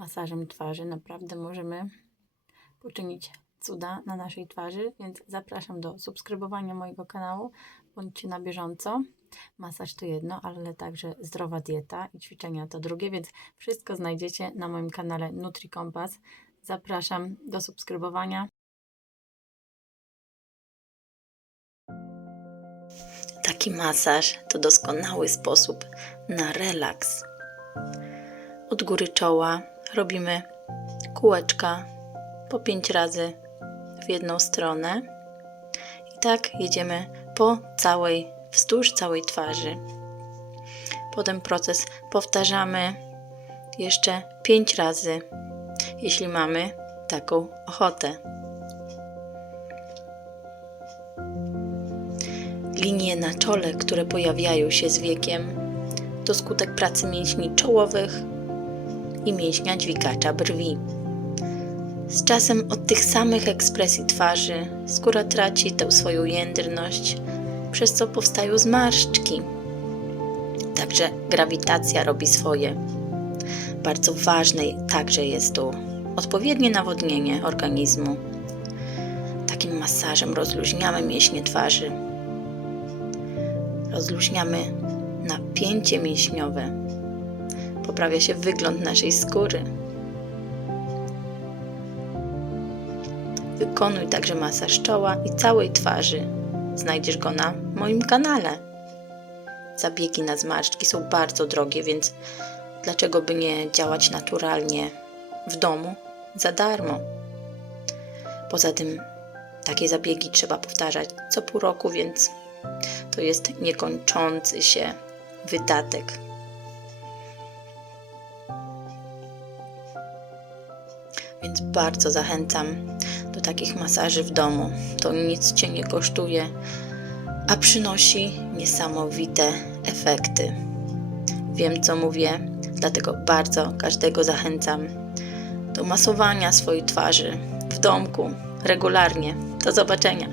masażem twarzy naprawdę możemy poczynić cuda na naszej twarzy, więc zapraszam do subskrybowania mojego kanału. Bądźcie na bieżąco. Masaż to jedno, ale także zdrowa dieta i ćwiczenia to drugie, więc wszystko znajdziecie na moim kanale NutriCompass. Zapraszam do subskrybowania. Taki masaż to doskonały sposób na relaks. Od góry czoła robimy kółeczka po 5 razy w jedną stronę i tak jedziemy po całej, wzdłuż całej twarzy. Potem proces powtarzamy jeszcze 5 razy, jeśli mamy taką ochotę. Linie na czole, które pojawiają się z wiekiem, to skutek pracy mięśni czołowych i mięśnia dźwigacza brwi. Z czasem od tych samych ekspresji twarzy skóra traci tę swoją jędrność, przez co powstają zmarszczki. Także grawitacja robi swoje. Bardzo ważne także jest tu odpowiednie nawodnienie organizmu. Takim masażem rozluźniamy mięśnie twarzy. Rozluźniamy napięcie mięśniowe. Poprawia się wygląd naszej skóry. Wykonuj także masaż czoła i całej twarzy. Znajdziesz go na moim kanale. Zabiegi na zmarszczki są bardzo drogie, więc dlaczego by nie działać naturalnie w domu za darmo? Poza tym takie zabiegi trzeba powtarzać co pół roku, więc to jest niekończący się wydatek. Więc bardzo zachęcam do takich masaży w domu. To nic Cię nie kosztuje, a przynosi niesamowite efekty. Wiem, co mówię, dlatego bardzo każdego zachęcam do masowania swojej twarzy w domku regularnie. Do zobaczenia.